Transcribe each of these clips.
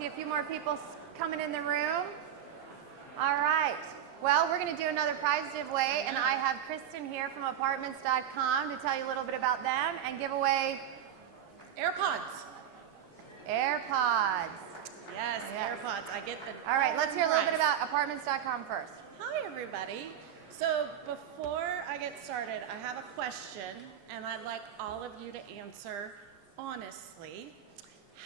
See a few more people coming in the room. All right. Well, we're going to do another prize giveaway, and I have Kristen here from apartments.com to tell you a little bit about them and give away AirPods. AirPods. Yes, AirPods. I get the. All right, let's hear a little bit about apartments.com first. Hi, everybody. So before I get started, I have a question, and I'd like all of you to answer honestly.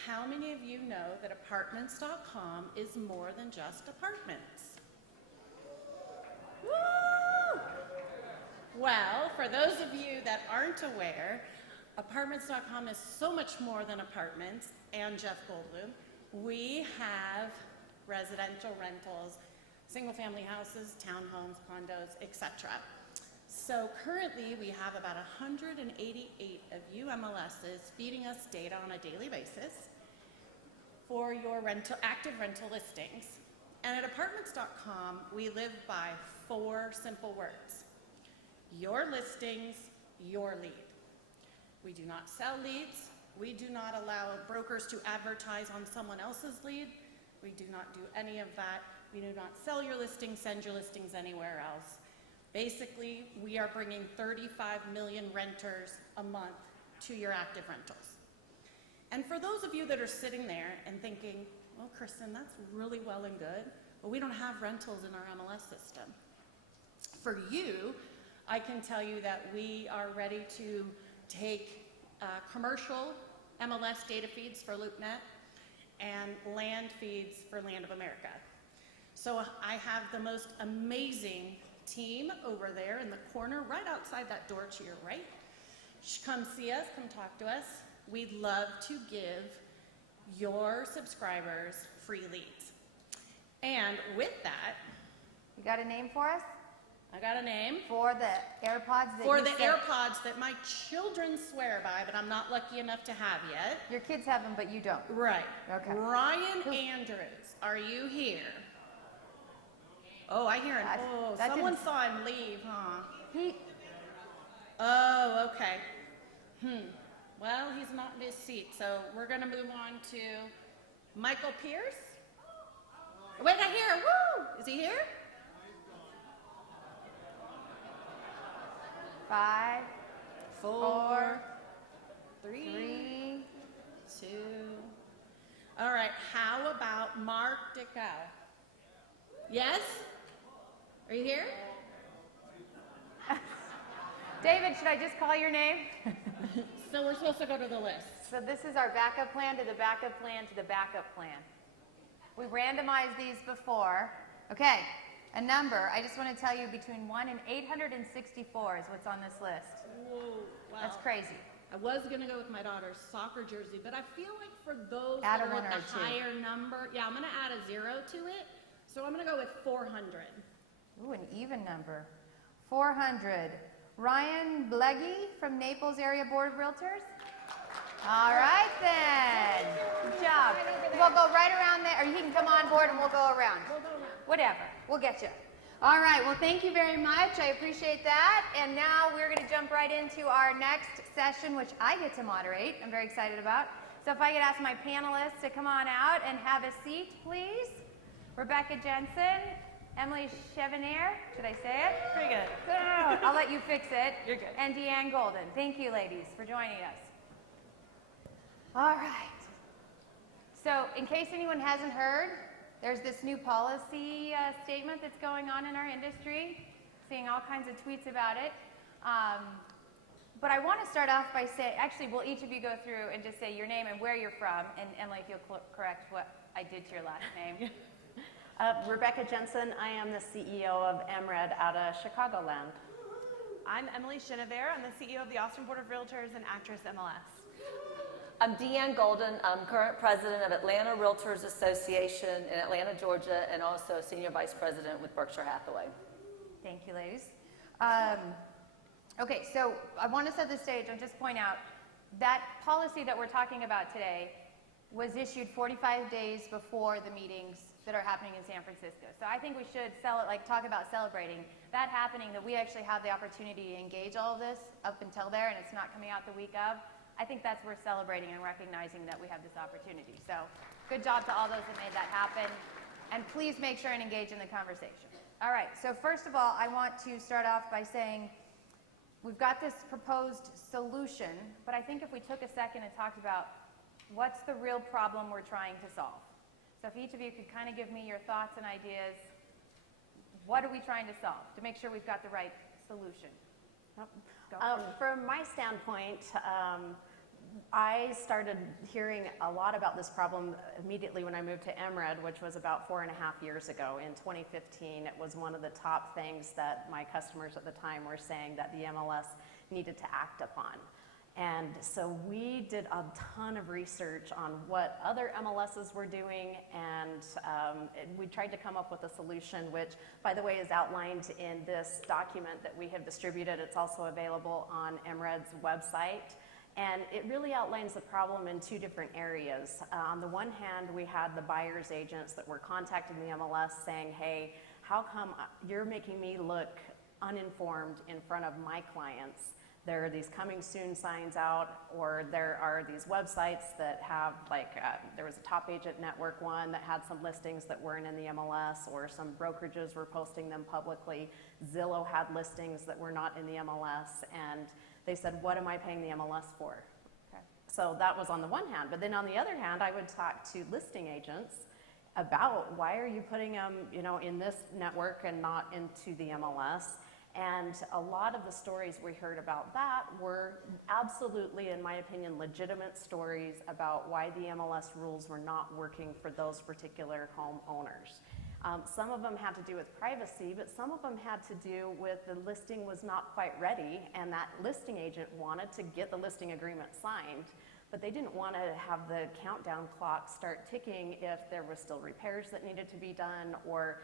How many of you know that apartments.com is more than just apartments? Woo! Well, for those of you that aren't aware, apartments.com is so much more than apartments and Jeff Goldblum. We have residential rentals, single-family houses, townhomes, condos, etc. So currently, we have about 188 of UMLSs feeding us data on a daily basis for your active rental listings. And at apartments.com, we live by 4 simple words. Your listings, your lead. We do not sell leads. We do not allow brokers to advertise on someone else's lead. We do not do any of that. We do not sell your listings, send your listings anywhere else. Basically, we are bringing 35 million renters a month to your active rentals. And for those of you that are sitting there and thinking, well, Kristen, that's really well and good, but we don't have rentals in our MLS system. For you, I can tell you that we are ready to take commercial MLS data feeds for LoopNet and land feeds for Land of America. So I have the most amazing team over there in the corner, right outside that door to your right. Come see us, come talk to us. We'd love to give your subscribers free leads. And with that, You got a name for us? I got a name. For the AirPods that For you the said- AirPods that my children swear by, but I'm not lucky enough to have yet. Your kids have them, but you don't. Right. Okay. Ryan Andrews, are you here? Oh, I hear him. Oh, someone saw him leave, huh? Oh, okay. Well, he's not in his seat, so we're going to move on to Michael Pierce. Wait, I hear him. Woo! Is he here? 5, 4, 3, 3. 2. All right, how about Mark Dickow? Yes? Are you here? David, should I just call your name? So we're supposed to go to the list. So this is our backup plan to the backup plan to the backup plan. We randomized these before. Okay, a number, I just want to tell you between 1 and 864 is what's on this list. Whoa, wow. That's crazy. I was going to go with my daughter's soccer jersey, but I feel like for those Add that a are 1 with or the 2. higher number, yeah, I'm going to add a 0 to it. So I'm going to go with 400. Ooh, an even number. 400. Ryan Bleggy from Naples Area Board of Realtors. All right then. Good job. We'll go right around there, or you can come on board and we'll go around. We'll go around. Whatever. We'll get you. All right. Well, thank you very much. I appreciate that. And now we're going to jump right into our next session, which I get to moderate. I'm very excited about. So if I could ask my panelists to come on out and have a seat, please. Rebecca Jensen, Emily Chevenier, should I say it? Pretty good. No. I'll let you fix it. You're good. And Deanne Golden. Thank you, ladies, for joining us. All right. So in case anyone hasn't heard, there's this new policy statement that's going on in our industry. Seeing all kinds of tweets about it. But I want to start off by saying, actually, will each of you go through and just say your name and where you're from, and Emily, if you'll correct what I did to your last name. Rebecca Jensen, I am the CEO of MRED out of Chicagoland. I'm Emily Chenevert. I'm the CEO of the Austin Board of Realtors and Actress MLS. I'm Deanne Golden. I'm current president of Atlanta Realtors Association in Atlanta, Georgia, and also senior vice president with Berkshire Hathaway. Thank you, ladies. Okay, so I want to set the stage and just point out that policy that we're talking about today was issued 45 days before the meetings that are happening in San Francisco. So I think we should talk about celebrating that happening, that we actually have the opportunity to engage all of this up until there, and it's not coming out the week of. I think that's worth celebrating and recognizing that we have this opportunity. So good job to all those that made that happen. And please make sure and engage in the conversation. All right, so first of all, I want to start off by saying we've got this proposed solution, but I think if we took a second and talked about what's the real problem we're trying to solve. So if each of you could kind of give me your thoughts and ideas, what are we trying to solve to make sure we've got the right solution? Go. From my standpoint, I started hearing a lot about this problem immediately when I moved to MRED, which was about 4.5 years ago. In 2015, it was one of the top things that my customers at the time were saying that the MLS needed to act upon. And so we did a ton of research on what other MLSs were doing, and we tried to come up with a solution, which, by the way, is outlined in this document that we have distributed. It's also available on MRED's website. And it really outlines the problem in two different areas. On the one hand, we had the buyer's agents that were contacting the MLS saying, hey, how come you're making me look uninformed in front of my clients? There are these coming soon signs out, or there are these websites that have, like, there was a Top Agent Network one that had some listings that weren't in the MLS, or some brokerages were posting them publicly. Zillow had listings that were not in the MLS, and they said, what am I paying the MLS for? Okay. So that was on the one hand, but then on the other hand, I would talk to listing agents about why are you putting them, in this network and not into the MLS? And a lot of the stories we heard about that were absolutely, in my opinion, legitimate stories about why the MLS rules were not working for those particular homeowners. Some of them had to do with privacy, but some of them had to do with the listing was not quite ready, and that listing agent wanted to get the listing agreement signed, but they didn't want to have the countdown clock start ticking if there were still repairs that needed to be done, or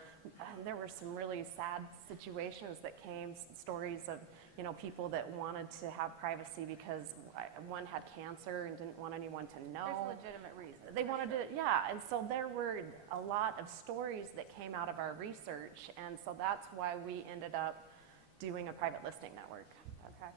there were some really sad situations that came, stories of people that wanted to have privacy because one had cancer and didn't want anyone to know. There's legitimate reasons. They wanted to, yeah, and so there were a lot of stories that came out of our research, and so that's why we ended up doing a private listing network. Okay.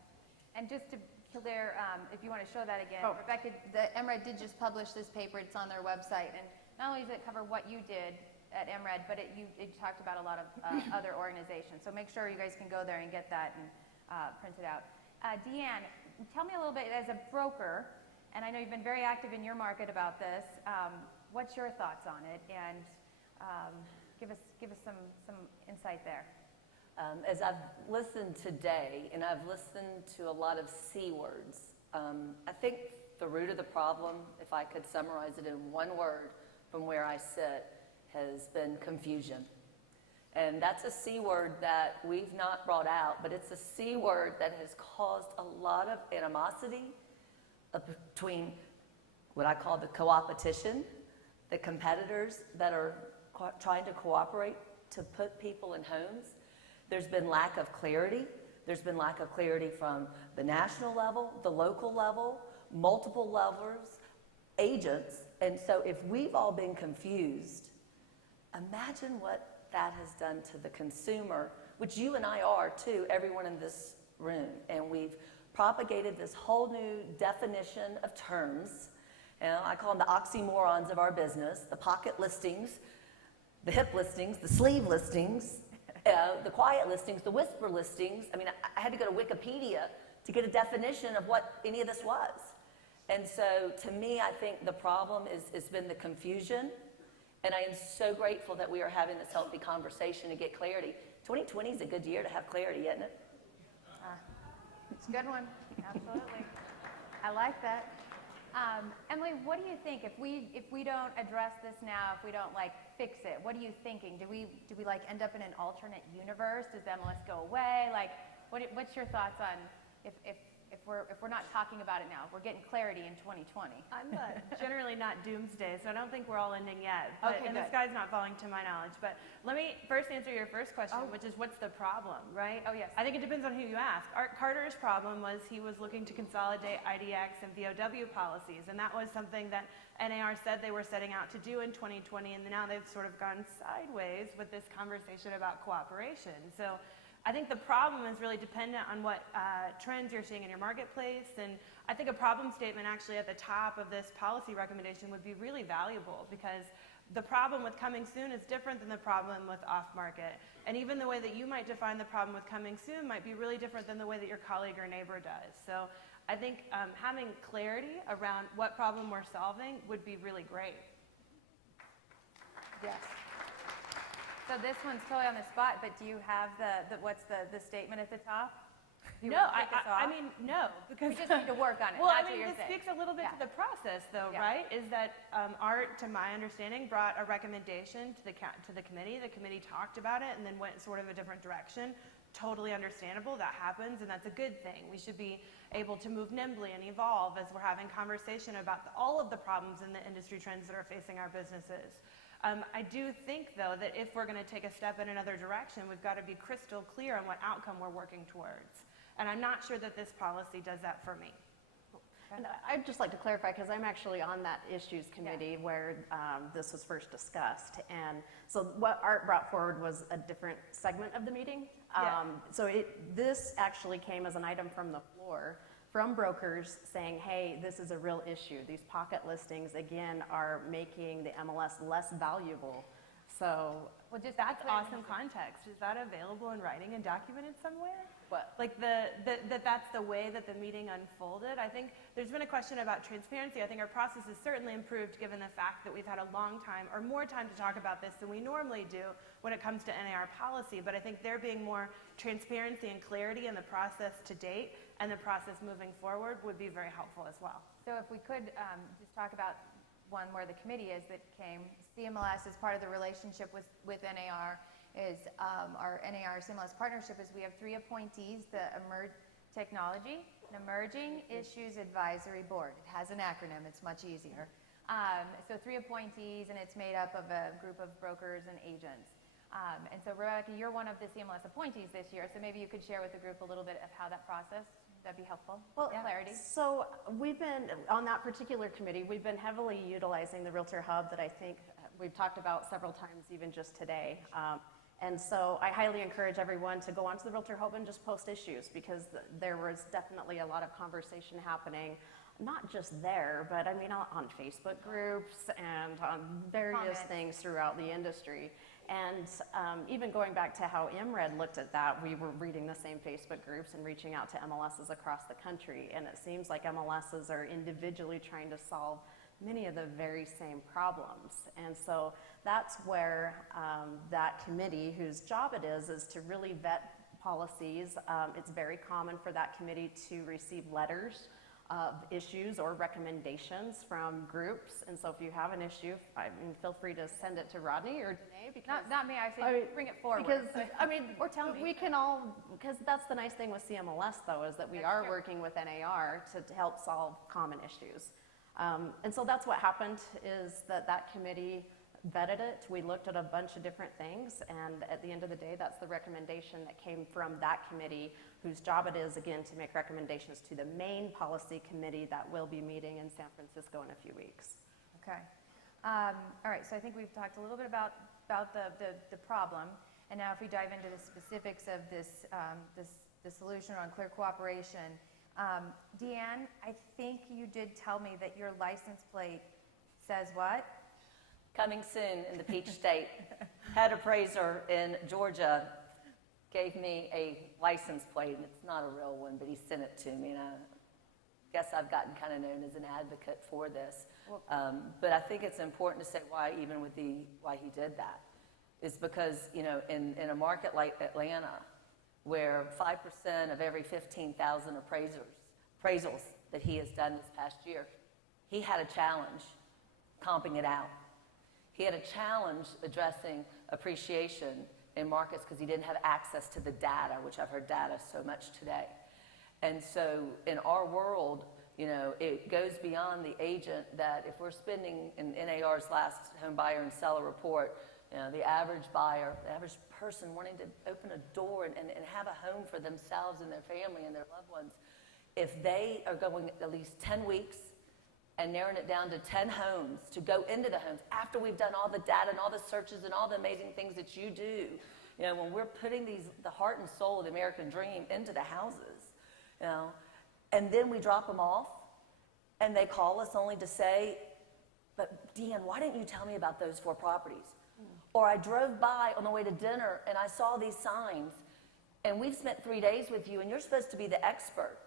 And just to clear, if you want to show that again, Oh. Rebecca, the MRED did just publish this paper. It's on their website, and not only does it cover what you did at MRED, but it talked about a lot of other organizations. So make sure you guys can go there and get that and print it out. Deanne, tell me a little bit, as a broker, and I know you've been very active in your market about this, what's your thoughts on it? And give us some insight there. As I've listened today, and I've listened to a lot of C words, I think the root of the problem, if I could summarize it in one word from where I sit, has been confusion. And that's a C word that we've not brought out, but it's a C word that has caused a lot of animosity between what I call the co-opetition, the competitors that are trying to cooperate to put people in homes. There's been lack of clarity. There's been lack of clarity from the national level, the local level, multiple levels, agents. And so if we've all been confused, imagine what that has done to the consumer, which you and I are too, everyone in this room. And we've propagated this whole new definition of terms. And I call them the oxymorons of our business: the pocket listings, the hip listings, the sleeve listings, the quiet listings, the whisper listings. I mean, I had to go to Wikipedia to get a definition of what any of this was. And so to me, I think the problem has been the confusion. And I am so grateful that we are having this healthy conversation to get clarity. 2020 is a good year to have clarity, isn't it? It's a good one. Absolutely. I like that. Emily, what do you think if we don't address this now, if we don't fix it? What are you thinking? Do we end up in an alternate universe? Does MLS go away? What's your thoughts on if we're not talking about it now, if we're getting clarity in 2020? I'm generally not doomsday, so I don't think we're all ending yet. But, Okay, and good. the sky's not falling to my knowledge. But let me first answer your first question, which is what's the problem, right? Oh, yes. I think it depends on who you ask. Art Carter's problem was he was looking to consolidate IDX and VOW policies, and that was something that NAR said they were setting out to do in 2020, and now they've sort of gone sideways with this conversation about cooperation. So I think the problem is really dependent on what trends you're seeing in your marketplace, and I think a problem statement actually at the top of this policy recommendation would be really valuable, because the problem with coming soon is different than the problem with off-market. And even the way that you might define the problem with coming soon might be really different than the way that your colleague or neighbor does. So I think having clarity around what problem we're solving would be really great. Yes. So this one's totally on the spot, but do you have what's the statement at the top? You No, wanna kick us I off? mean, no, because We just need to work on it. well, I That's what mean, you're this saying. speaks a little bit Yeah. to the process, though, Yeah. right? Is that Art, to my understanding, brought a recommendation to the committee. The committee talked about it and then went sort of a different direction. Totally understandable. That happens, and that's a good thing. We should be able to move nimbly and evolve as we're having conversation about all of the problems and the industry trends that are facing our businesses. I do think, though, that if we're going to take a step in another direction, we've got to be crystal clear on what outcome we're working towards. And I'm not sure that this policy does that for me. And I'd just like to clarify, because I'm actually on that issues committee where this was first discussed. And so what Art brought forward was a different segment of the meeting. Yeah. So this actually came as an item from the floor from brokers saying, hey, this is a real issue. These pocket listings, again, are making the MLS less valuable. So Well, just That's clear- awesome context. Is that available in writing and documented somewhere? what? Like that's the way that the meeting unfolded. I think there's been a question about transparency. I think our process has certainly improved given the fact that we've had a long time or more time to talk about this than we normally do when it comes to NAR policy. But I think there being more transparency and clarity in the process to date and the process moving forward would be very helpful as well. So if we could just talk about one where the committee is that came, CMLS is part of the relationship with NAR, is our NAR CMLS partnership is we have 3 appointees, the Technology and Emerging Issues Advisory Board. It has an acronym, it's much easier. So 3 appointees, and it's made up of a group of brokers and agents. And so Rebecca, you're one of the CMLS appointees this year, so maybe you could share with the group a little bit of how that process, that'd be helpful. Well, Clarity. So we've been, on that particular committee, we've been heavily utilizing the Realtor Hub that I think we've talked about several times, even just today. And so I highly encourage everyone to go onto the Realtor Hub and just post issues, because there was definitely a lot of conversation happening, not just there, but I mean on Facebook groups and on various Comments. things throughout the industry. And even going back to how MRED looked at that, we were reading the same Facebook groups and reaching out to MLSs across the country. And it seems like MLSs are individually trying to solve many of the very same problems. And so that's where that committee, whose job it is to really vet policies. It's very common for that committee to receive letters of issues or recommendations from groups. And so if you have an issue, I mean, feel free to send it to Rodney or Danae, because Not me, I I mean, say bring it forward. because, I mean, Or tell me. we can all, because that's the nice thing with CMLS, though, is that we That's are true. working with NAR to help solve common issues. And so that's what happened, is that committee vetted it. We looked at a bunch of different things, and at the end of the day, that's the recommendation that came from that committee, whose job it is, again, to make recommendations to the main policy committee that will be meeting in San Francisco in a few weeks. Okay. All right, so I think we've talked a little bit about the problem, and now if we dive into the specifics of the solution on clear cooperation. Deanne, I think you did tell me that your license plate says what? Coming soon in the Peach State. Head appraiser in Georgia gave me a license plate, and it's not a real one, but he sent it to me, and I guess I've gotten kind of known as an advocate for this. But I think it's important to say why he did that is because, you know, in a market like Atlanta, where 5% of every 15,000 appraisals that he has done this past year, he had a challenge comping it out. He had a challenge addressing appreciation in markets because he didn't have access to the data, which I've heard data so much today. And so in our world, you know, it goes beyond the agent that if we're spending in NAR's last home buyer and seller report, you know, the average buyer, the average person wanting to open a door and have a home for themselves and their family and their loved ones, if they are going at least 10 weeks and narrowing it down to 10 homes to go into the homes after we've done all the data and all the searches and all the amazing things that you do You know, when we're putting the heart and soul of the American dream into the houses, you know, and then we drop them off, and they call us only to say, but Deanne, why didn't you tell me about those 4 properties? Or I drove by on the way to dinner and I saw these signs, and we've spent 3 days with you and you're supposed to be the expert.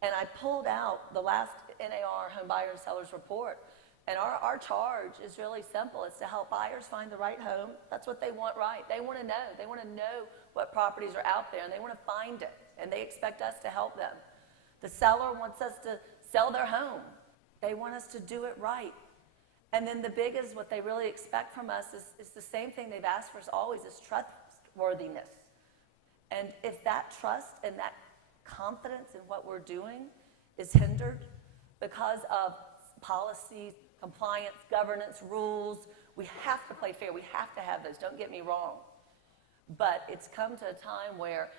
And I pulled out the last NAR home buyer and sellers report, and our charge is really simple. It's to help buyers find the right home. That's what they want, right? They want to know. They want to know what properties are out there, and they want to find it, and they expect us to help them. The seller wants us to sell their home. They want us to do it right. And then the biggest, what they really expect from us is the same thing they've asked for us always, is trustworthiness. And if that trust and that confidence in what we're doing is hindered because of policies, compliance, governance, rules, we have to play fair. We have to have those. Don't get me wrong. But it's come to a time where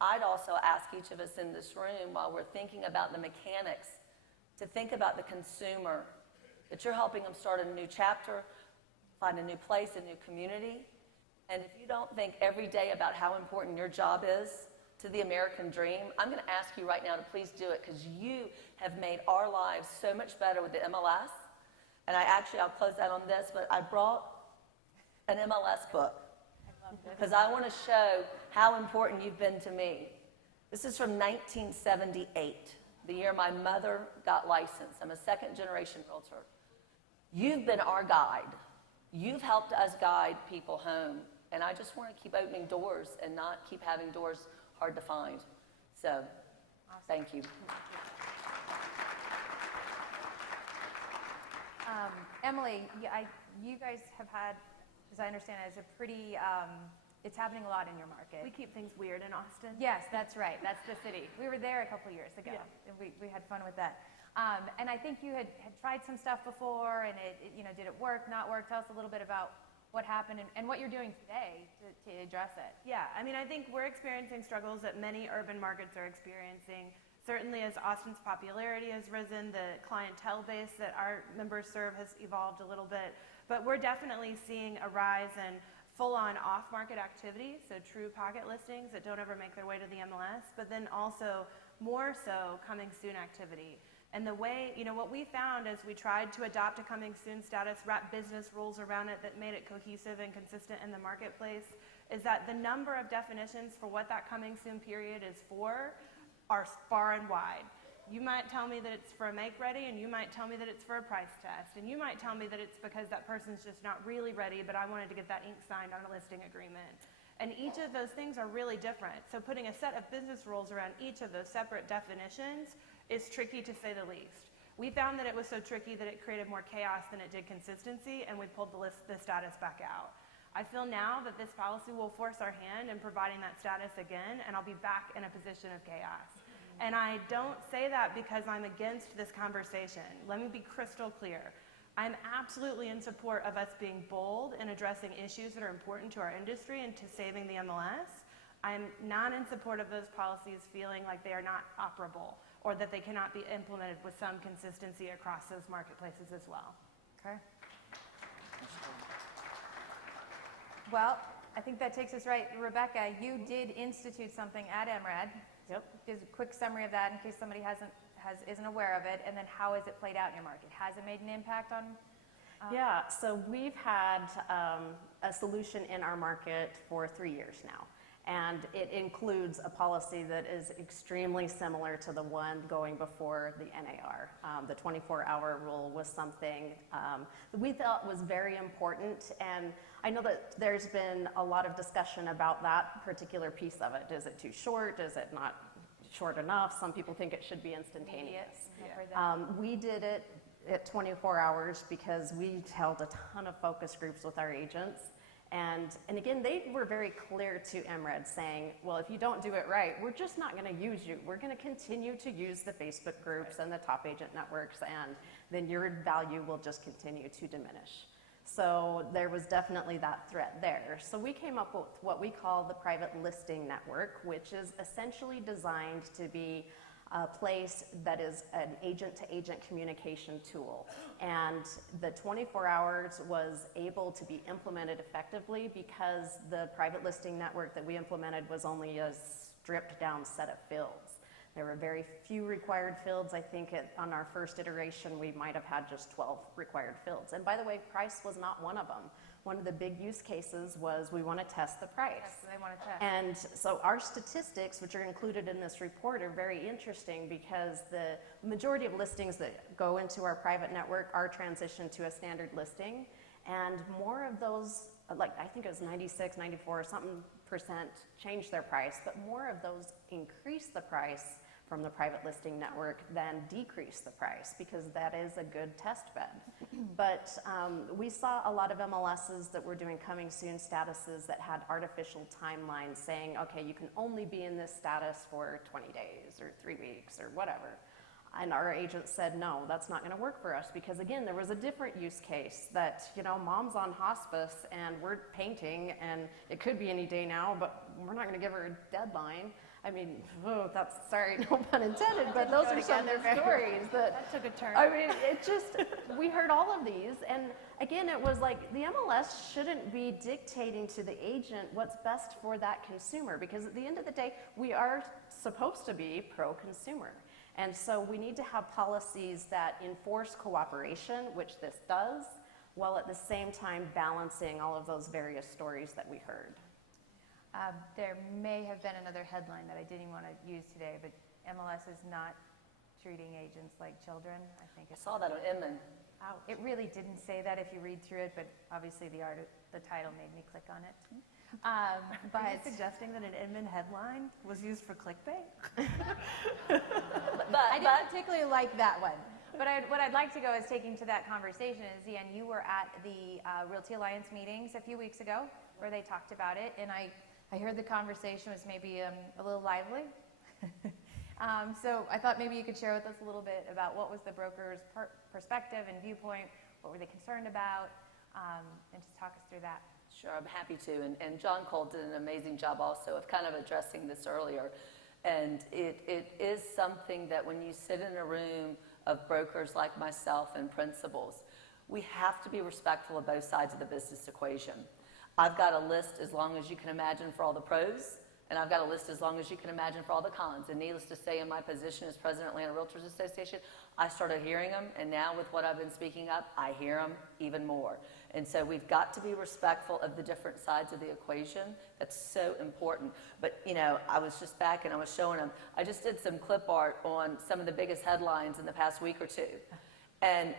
I'd also ask each of us in this room, while we're thinking about the mechanics, to think about the consumer, that you're helping them start a new chapter, find a new place, a new community. And if you don't think every day about how important your job is to the American dream, I'm going to ask you right now to please do it, because you have made our lives so much better with the MLS. And I'll close out on this, but I brought an MLS book because I want to show how important you've been to me. This is from 1978, the year my mother got licensed. I'm a second-generation realtor. You've been our guide. You've helped us guide people home. And I just want to keep opening doors and not keep having doors hard to find. So, thank you. Emily, you guys have had, as I understand it, it's a pretty, it's happening a lot in your market. We keep things weird in Austin. Yes, that's right. That's the city. We were there a couple years ago. Yeah. And we had fun with that. And I think you had tried some stuff before, and did it work, not work? Tell us a little bit about what happened and what you're doing today to address it. Yeah, I mean, I think we're experiencing struggles that many urban markets are experiencing. Certainly as Austin's popularity has risen, the clientele base that our members serve has evolved a little bit. But we're definitely seeing a rise in full-on off-market activity, so true pocket listings that don't ever make their way to the MLS, but then also more so coming soon activity. And the way, what we found as we tried to adopt a coming soon status, wrap business rules around it that made it cohesive and consistent in the marketplace, is that the number of definitions for what that coming soon period is for are far and wide. You might tell me that it's for a make-ready, and you might tell me that it's for a price test, and you might tell me that it's because that person's just not really ready, but I wanted to get that ink signed on a listing agreement. And each of those things are really different. So putting a set of business rules around each of those separate definitions is tricky, to say the least. We found that it was so tricky that it created more chaos than it did consistency, and we pulled the status back out. I feel now that this policy will force our hand in providing that status again, and I'll be back in a position of chaos. And I don't say that because I'm against this conversation. Let me be crystal clear. I'm absolutely in support of us being bold in addressing issues that are important to our industry and to saving the MLS. I'm not in support of those policies feeling like they are not operable or that they cannot be implemented with some consistency across those marketplaces as well. Okay. Well, I think that takes us right. Rebecca, you did institute something at MRED. Yep. Just a quick summary of that in case somebody isn't aware of it, and then how has it played out in your market? Has it made an impact on? Yeah, so we've had a solution in our market for 3 years now. And it includes a policy that is extremely similar to the one going before the NAR. The 24-hour rule was something that we thought was very important, and I know that there's been a lot of discussion about that particular piece of it. Is it too short? Is it not short enough? Some people think it should be instantaneous. We did it at 24 hours because we held a ton of focus groups with our agents. And again, they were very clear to MRED saying, well, if you don't do it right, we're just not going to use you. We're going to continue to use the Facebook groups and the top agent networks, and then your value will just continue to diminish. So there was definitely that threat there. So we came up with what we call the private listing network, which is essentially designed to be a place that is an agent-to-agent communication tool. And the 24 hours was able to be implemented effectively because the private listing network that we implemented was only a stripped down set of fields. There were very few required fields. I think on our first iteration, we might have had just 12 required fields. And by the way, price was not one of them. One of the big use cases was we want to test the price. Yes, they want to test. And so our statistics, which are included in this report, are very interesting because the majority of listings that go into our private network are transitioned to a standard listing. And more of those, like I think it was 96, 94, something percent changed their price, but more of those increase the price from the private listing network than decrease the price, because that is a good test bed. But we saw a lot of MLSs that were doing coming soon statuses that had artificial timelines saying, okay, you can only be in this status for 20 days or 3 weeks or whatever. And our agent said, no, that's not going to work for us, because again, there was a different use case that, you know, mom's on hospice and we're painting and it could be any day now, but we're not going to give her a deadline. I mean, oh, that's, sorry, no pun intended, but those are some of the stories that took a turn. I mean, it just, we heard all of these, and again, it was like the MLS shouldn't be dictating to the agent what's best for that consumer, because at the end of the day, we are supposed to be pro-consumer. And so we need to have policies that enforce cooperation, which this does, while at the same time balancing all of those various stories that we heard. There may have been another headline that I didn't want to use today, but MLS is not treating agents like children. I think I saw that on Inman. It really didn't say that if you read through it, but obviously the title made me click on it. Are you But suggesting that an Inman headline was used for clickbait? I didn't particularly like that one. But what I'd like to go is taking to that conversation is, Ian, you were at the Realty Alliance meetings a few weeks ago where they talked about it, and I heard the conversation was maybe a little lively. So I thought maybe you could share with us a little bit about what was the broker's perspective and viewpoint, what were they concerned about, and just talk us through that. Sure, I'm happy to. And John Cole did an amazing job also of kind of addressing this earlier. And it is something that when you sit in a room of brokers like myself and principals, we have to be respectful of both sides of the business equation. I've got a list as long as you can imagine for all the pros, and I've got a list as long as you can imagine for all the cons. And needless to say, in my position as president of Atlanta Realtors Association, I started hearing them, and now with what I've been speaking up, I hear them even more. And so we've got to be respectful of the different sides of the equation. That's so important. But, you know, I was just back and I was showing them, I just did some clip art on some of the biggest headlines in the past week or two. And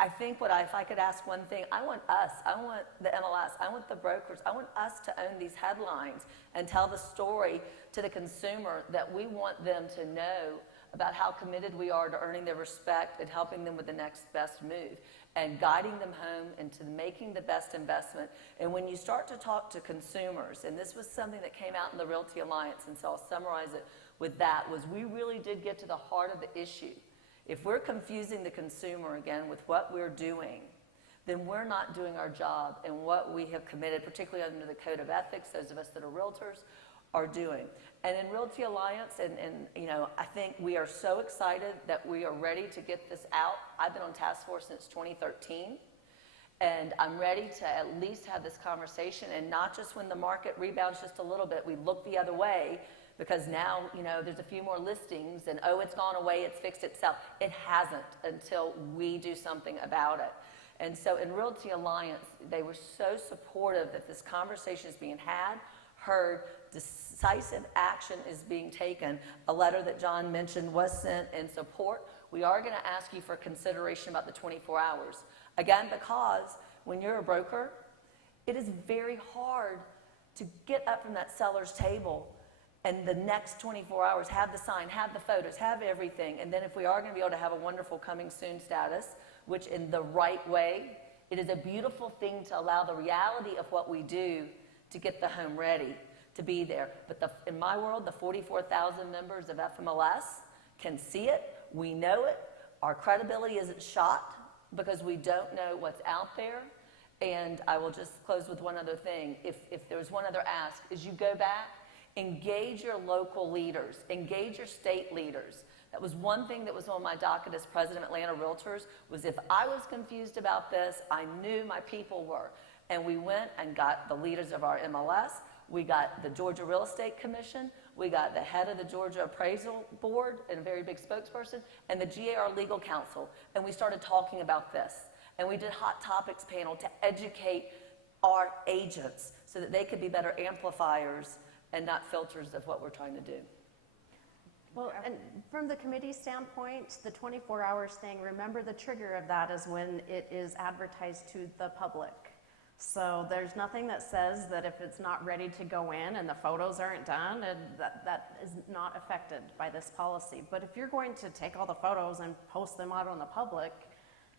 I think if I could ask one thing, I want the MLS, I want the brokers, I want us to own these headlines and tell the story to the consumer that we want them to know about how committed we are to earning their respect and helping them with the next best move and guiding them home into making the best investment. And when you start to talk to consumers, and this was something that came out in the Realty Alliance, and so I'll summarize it with that, was we really did get to the heart of the issue. If we're confusing the consumer again with what we're doing, then we're not doing our job and what we have committed, particularly under the Code of Ethics, those of us that are realtors, are doing. And in Realty Alliance, and you know, I think we are so excited that we are ready to get this out. I've been on task force since 2013, and I'm ready to at least have this conversation, and not just when the market rebounds just a little bit, we look the other way, because now, you know, there's a few more listings, and oh, it's gone away, it's fixed itself. It hasn't until we do something about it. And so in Realty Alliance, they were so supportive that this conversation is being had, heard, decisive action is being taken. A letter that John mentioned was sent in support. We are going to ask you for consideration about the 24 hours. Again, because when you're a broker, it is very hard to get up from that seller's table and the next 24 hours have the sign, have the photos, have everything. And then if we are going to be able to have a wonderful coming soon status, which in the right way, it is a beautiful thing to allow the reality of what we do to get the home ready to be there. But in my world, the 44,000 members of FMLS can see it, we know it, our credibility isn't shot because we don't know what's out there. And I will just close with one other thing. If there's one other ask, is you go back, engage your local leaders, engage your state leaders, That was one thing that was on my docket as president of Atlanta Realtors, was if I was confused about this, I knew my people were. And we went and got the leaders of our MLS, we got the Georgia Real Estate Commission, we got the head of the Georgia Appraisal Board and a very big spokesperson, and the GAR Legal Counsel, and we started talking about this. And we did hot topics panel to educate our agents so that they could be better amplifiers and not filters of what we're trying to do. Well, and from the committee standpoint, the 24 hours thing, remember the trigger of that is when it is advertised to the public. So there's nothing that says that if it's not ready to go in and the photos aren't done, and that is not affected by this policy. But if you're going to take all the photos and post them out on the public,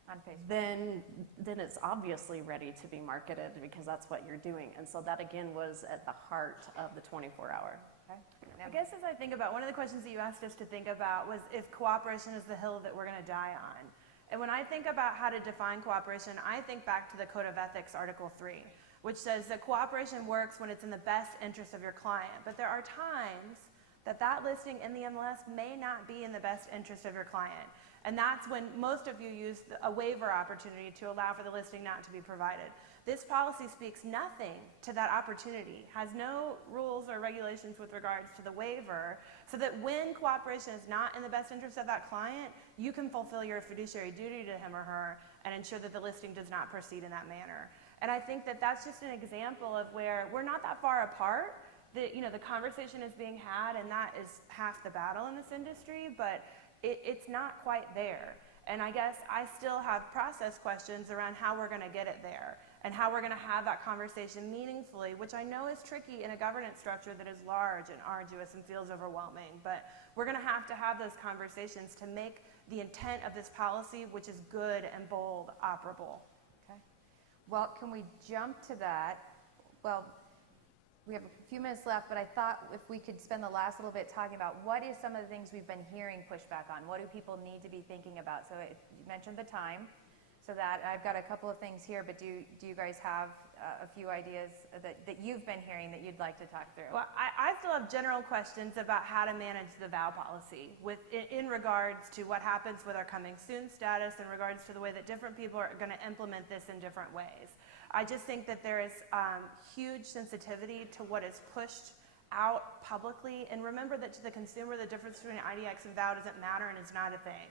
On Facebook. then it's obviously ready to be marketed because that's what you're doing. And so that again was at the heart of the 24-hour. Okay. I guess as I think about, one of the questions that you asked us to think about was if cooperation is the hill that we're going to die on. And when I think about how to define cooperation, I think back to the Code of Ethics, Article 3, which says that cooperation works when it's in the best interest of your client. But there are times that that listing in the MLS may not be in the best interest of your client. And that's when most of you use a waiver opportunity to allow for the listing not to be provided. This policy speaks nothing to that opportunity, has no rules or regulations with regards to the waiver, so that when cooperation is not in the best interest of that client, you can fulfill your fiduciary duty to him or her and ensure that the listing does not proceed in that manner. And I think that that's just an example of where we're not that far apart. The conversation is being had, and that is half the battle in this industry, but it's not quite there. And I guess I still have process questions around how we're going to get it there and how we're going to have that conversation meaningfully, which I know is tricky in a governance structure that is large and arduous and feels overwhelming. But we're going to have those conversations to make the intent of this policy, which is good and bold, operable. Okay. Well, can we jump to that? Well, we have a few minutes left, but I thought if we could spend the last little bit talking about what is some of the things we've been hearing pushback on. What do people need to be thinking about? So you mentioned the time. So that I've got a couple of things here, but do you guys have a few ideas that you've been hearing that you'd like to talk through? Well, I still have general questions about how to manage the vow policy in regards to what happens with our coming soon status, in regards to the way that different people are going to implement this in different ways. I just think that there is huge sensitivity to what is pushed out publicly, and remember that to the consumer, the difference between IDX and vow doesn't matter and is not a thing.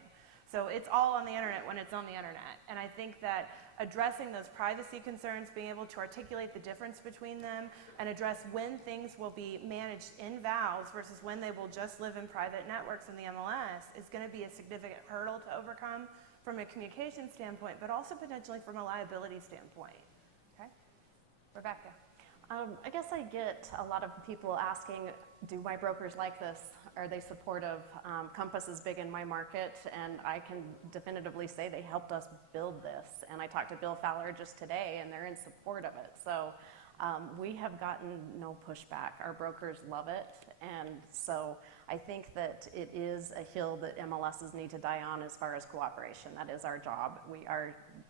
So it's all on the internet when it's on the internet. And I think that addressing those privacy concerns, being able to articulate the difference between them, and address when things will be managed in vows versus when they will just live in private networks in the MLS is going to be a significant hurdle to overcome from a communication standpoint, but also potentially from a liability standpoint. Okay. Rebecca. I guess I get a lot of people asking, do my brokers like this? Are they supportive? Compass is big in my market, and I can definitively say they helped us build this. And I talked to Bill Fowler just today, and they're in support of it. So we have gotten no pushback. Our brokers love it. And so I think that it is a hill that MLSs need to die on as far as cooperation. That is our job.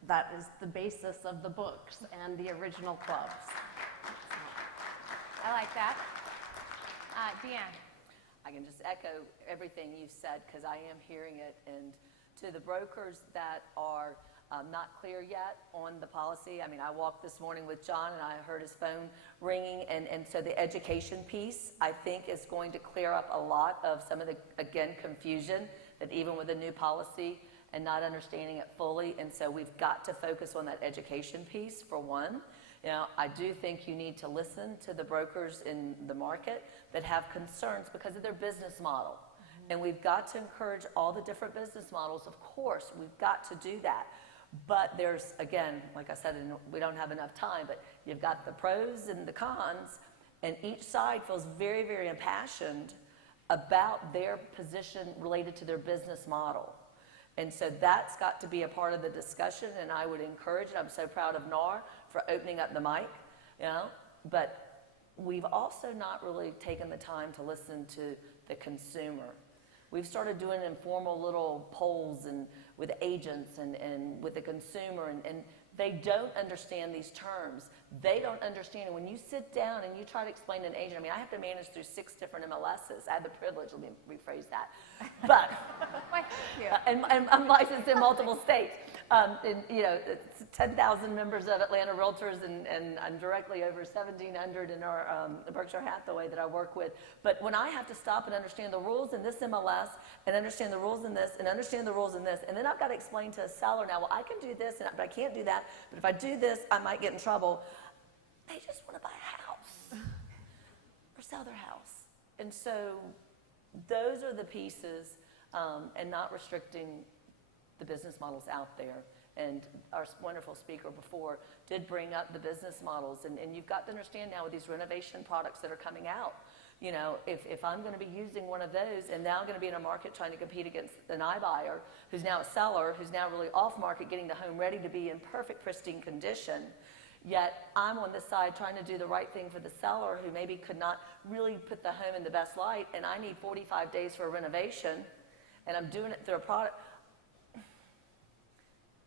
That is the basis of the books and the original clubs. I like that. Deanne. I can just echo everything you've said because I am hearing it. And to the brokers that are not clear yet on the policy, I mean, I walked this morning with John and I heard his phone ringing. And so the education piece, I think, is going to clear up a lot of some of the, again, confusion that even with a new policy and not understanding it fully. And so we've got to focus on that education piece for one. I do think you need to listen to the brokers in the market that have concerns because of their business model. And we've got to encourage all the different business models. Of course, we've got to do that. But there's, again, like I said, and we don't have enough time, but you've got the pros and the cons, and each side feels very, very impassioned about their position related to their business model. And so that's got to be a part of the discussion, and I would encourage it. I'm so proud of NAR for opening up the mic, but we've also not really taken the time to listen to the consumer. We've started doing informal little polls and with agents and with the consumer, and they don't understand these terms. They don't understand. And when you sit down and you try to explain to an agent, I mean, I have to manage through 6 different MLSs. I have the privilege, let me rephrase that. But, Why, thank you. and I'm licensed in multiple states. And, you know, it's 10,000 members of Atlanta Realtors, and I'm directly over 1,700 in our Berkshire Hathaway that I work with. But when I have to stop and understand the rules in this MLS, and understand the rules in this, and understand the rules in this, and then I've got to explain to a seller now, well, I can do this, but I can't do that. But if I do this, I might get in trouble. They just want to buy a house or sell their house. And so those are the pieces, and not restricting the business models out there. And our wonderful speaker before did bring up the business models. And you've got to understand now with these renovation products that are coming out, you know, if I'm going to be using one of those and now I'm going to be in a market trying to compete against an iBuyer who's now a seller, who's now really off market, getting the home ready to be in perfect, pristine condition, yet I'm on this side trying to do the right thing for the seller who maybe could not really put the home in the best light, and I need 45 days for a renovation, and I'm doing it through a product.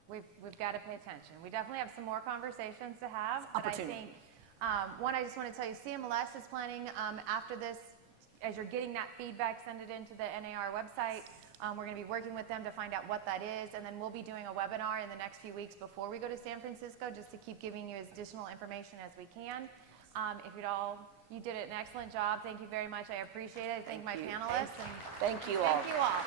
We've got to pay attention. We definitely have some more conversations to have. But Opportunity. I think, one, I just want to tell you, CMLS is planning after this, as you're getting that feedback, send it into the NAR website. We're going to be working with them to find out what that is, and then we'll be doing a webinar in the next few weeks before we go to San Francisco, just to keep giving you as additional information as we can. If you'd all, you did an excellent job. Thank you very much. I appreciate it. I thank my you. panelists. And Thank you all. thank you all.